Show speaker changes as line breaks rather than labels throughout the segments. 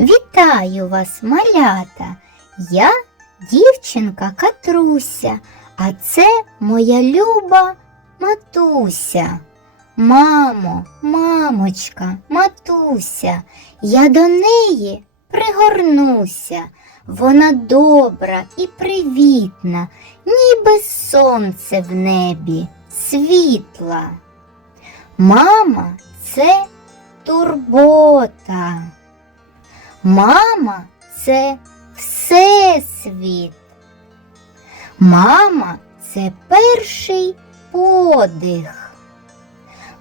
Вітаю вас, малята! Я дівчинка Катруся, а це моя люба матуся. Мамо, мамочка, матуся, я до неї пригорнуся. Вона добра і привітна, ніби сонце в небі, світла. Мама це турбота. Мама це всесвіт. Мама це перший подих.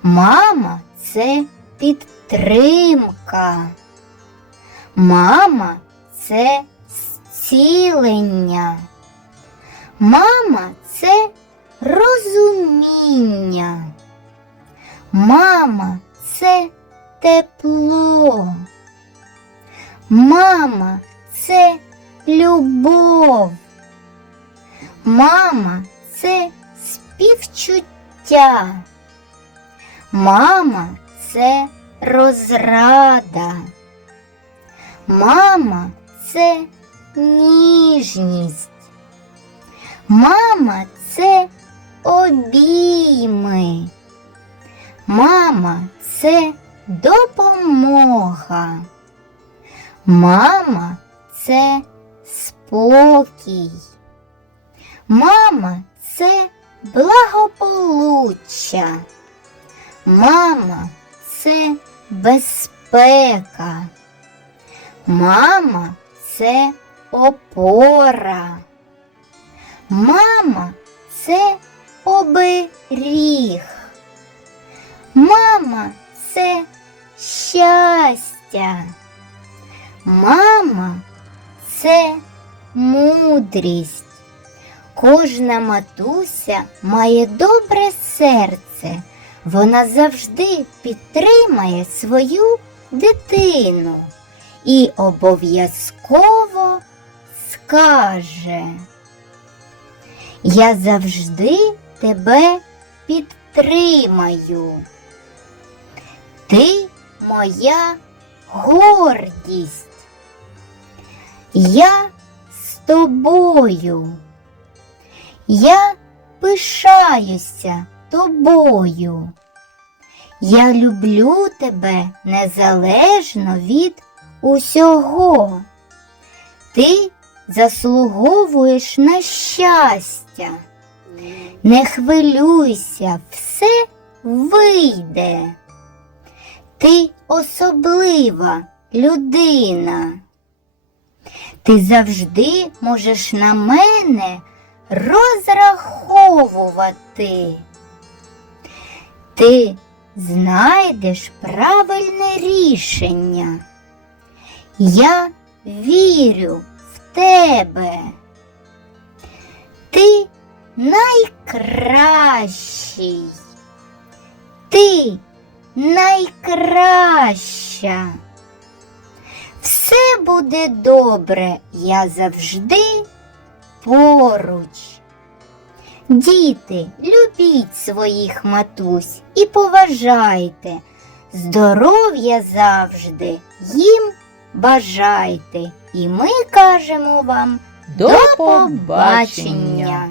Мама це підтримка. Мама це зцілення. Мама це розуміння. Мама це тепло. Мама це любов. Мама це співчуття. Мама це розрада. Мама це ніжність. Мама це обійми. Мама це спокій. Мама це благополуччя. Мама це безпека. Мама це опора. Мама це оберіг. Мама це щастя. Мама це мудрість. Кожна матуся має добре серце. Вона завжди підтримає свою дитину і обов'язково скаже. Я завжди тебе підтримаю. Ти моя гордість. Я з тобою. Я пишаюся тобою. Я люблю тебе незалежно від усього. Ти заслуговуєш на щастя. Не хвилюйся, все вийде. Ти особлива людина. Ти завжди можеш на мене розраховувати. Ти знайдеш правильне рішення. Я вірю в тебе. Ти найкращий. Ти найкраща. Все буде добре, я завжди поруч. Діти, любіть своїх матусь і поважайте. Здоров'я завжди їм бажайте. І ми кажемо вам
До
побачення!
побачення!